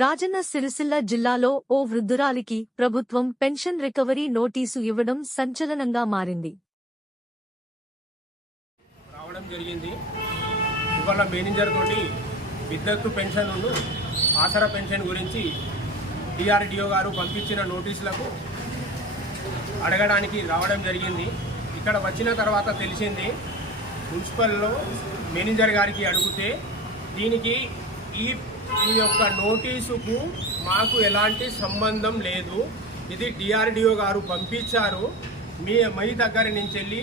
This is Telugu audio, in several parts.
రాజన్న సిరిసిల్ల జిల్లాలో ఓ వృద్ధురాలికి ప్రభుత్వం పెన్షన్ రికవరీ నోటీసు ఇవ్వడం సంచలనంగా మారింది. రావడం జరిగింది. ఇవాళ మేనేజర్ తోటి విద్యుత్తు పెన్షన్ను ఆసరా పెన్షన్ గురించి డిఆర్డిఓ గారు పంపించిన నోటీసులకు అడగడానికి రావడం జరిగింది. ఇక్కడ వచ్చిన తర్వాత తెలిసింది మున్సిపల్లో మేనేజర్ గారికి అడిగితే దీనికి ఈ ఈ యొక్క నోటీసుకు మాకు ఎలాంటి సంబంధం లేదు. ఇది డిఆర్డిఓ గారు పంపించారు. మీ మై దగ్గర నుంచి వెళ్ళి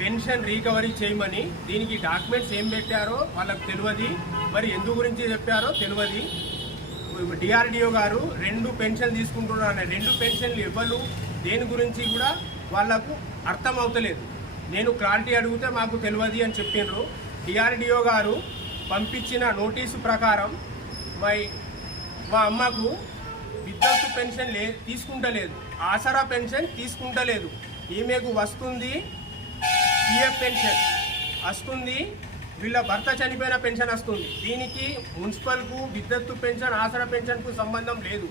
పెన్షన్ రీకవరీ చేయమని దీనికి డాక్యుమెంట్స్ ఏం పెట్టారో వాళ్ళకు తెలియదు. మరి ఎందు గురించి చెప్పారో తెలియదు. డిఆర్డిఓ గారు రెండు పెన్షన్ తీసుకుంటున్నారు రెండు పెన్షన్లు ఇవ్వలు. దేని గురించి కూడా వాళ్ళకు అర్థం అవుతలేదు నేను క్లారిటీ అడిగితే మాకు తెలియదు అని చెప్పిండ్రు డిఆర్డిఓ గారు పంపించిన నోటీసు ప్రకారం మై మా అమ్మకు విద్యుత్ పెన్షన్ లే తీసుకుంటలేదు. ఆసరా పెన్షన్ తీసుకుంటలేదు. ఈమెకు వస్తుంది పిఎఫ్ పెన్షన్. వస్తుంది వీళ్ళ భర్త చనిపోయిన పెన్షన్ వస్తుంది. దీనికి మున్సిపల్కు విద్యుత్తు పెన్షన్ ఆసరా పెన్షన్కు సంబంధం లేదు.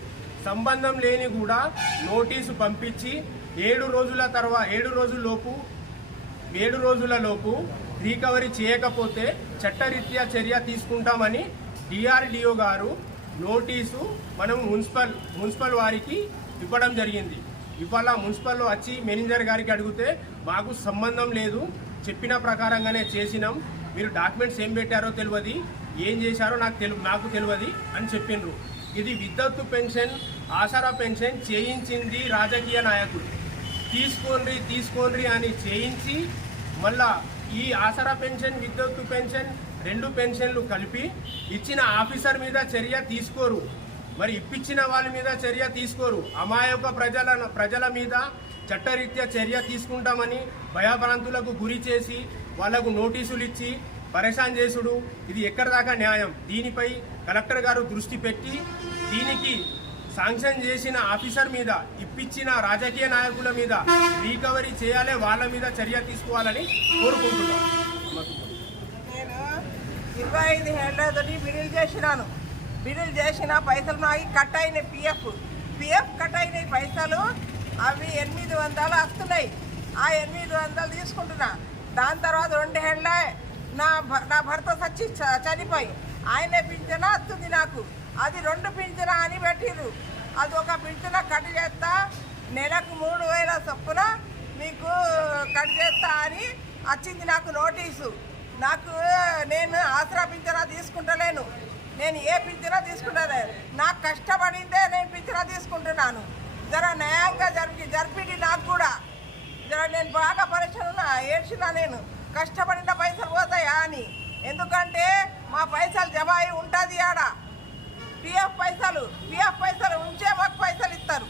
సంబంధం లేని కూడా నోటీసు పంపించి ఏడు రోజుల తర్వాత ఏడు రోజుల్లోపు ఏడు రోజులలోపు రికవరీ రీకవరీ చేయకపోతే చట్టరీత్యా చర్య తీసుకుంటామని డిఆర్డిఓ గారు నోటీసు మనం మున్సిపల్ మున్సిపల్ వారికి ఇవ్వడం జరిగింది. ఇవాళ మున్సిపల్లో వచ్చి మేనేజర్ గారికి అడిగితే మాకు సంబంధం లేదు చెప్పిన ప్రకారంగానే చేసినాం. మీరు డాక్యుమెంట్స్ ఏం పెట్టారో తెలియదు ఏం చేశారో నాకు తెలు నాకు తెలియదు అని చెప్పిండ్రు. ఇది విద్యుత్తు పెన్షన్ ఆసరా పెన్షన్ చేయించింది రాజకీయ నాయకులు. తీసుకోండి తీసుకోండి అని చేయించి మళ్ళా ఈ ఆసరా పెన్షన్ విద్యుత్ పెన్షన్ రెండు పెన్షన్లు కలిపి ఇచ్చిన ఆఫీసర్ మీద చర్య తీసుకోరు. మరి ఇప్పించిన వాళ్ళ మీద చర్య తీసుకోరు. అమాయక ప్రజల ప్రజల మీద చట్టరీత్యా చర్య తీసుకుంటామని భయభ్రాంతులకు గురి చేసి వాళ్ళకు నోటీసులు ఇచ్చి పరేషాన్ చేసుడు. ఇది ఎక్కడి దాకా న్యాయం? దీనిపై కలెక్టర్ గారు దృష్టి పెట్టి దీనికి శాంక్షన్ చేసిన ఆఫీసర్ మీద ఇప్పించిన రాజకీయ నాయకుల మీద రీకవరీ చేయాలి వాళ్ళ మీద చర్య తీసుకోవాలని కోరుకుంటున్నాను నేను ఇరవై ఐదు ఏళ్ళతోటి బిడిల్ చేసినాను. బిడిల్ చేసిన పైసలు నాకు కట్ అయినాయి పిఎఫ్. పిఎఫ్ కట్ అయినాయి పైసలు అవి ఎనిమిది వందలు వస్తున్నాయి. ఆ ఎనిమిది వందలు తీసుకుంటున్నా. దాని తర్వాత రెండు ఏళ్ళ నా నా భర్త చచ్చి చ- చనిపోయి. ఆయన పింఛన వస్తుంది నాకు. అది రెండు పింఛన అని పెట్టిరు అది ఒక పింఛన కట్ చేస్తా నెలకు మూడు వేల చొప్పున మీకు కట్ చేస్తా అని వచ్చింది నాకు నోటీసు. నాకు నేను ఆసరా పింఛన తీసుకుంటలేను. నేను ఏ పింఛన తీసుకుంటలేను నాకు కష్టపడిందే నేను పింఛన తీసుకుంటున్నాను. జర న్యాయంగా జరిపి జరిపిడి నాకు కూడా. జర నేను బాగా పరిశ్రమ ఏడ్చినా నేను. కష్టపడిన పైసలు పోతాయా అని. ఎందుకంటే మా పైసలు జమ అయి ఉంటుంది ఆడ. పిఎఫ్ పైసలు పిఎఫ్ పైసలు ఉంచే మాకు పైసలు ఇస్తారు.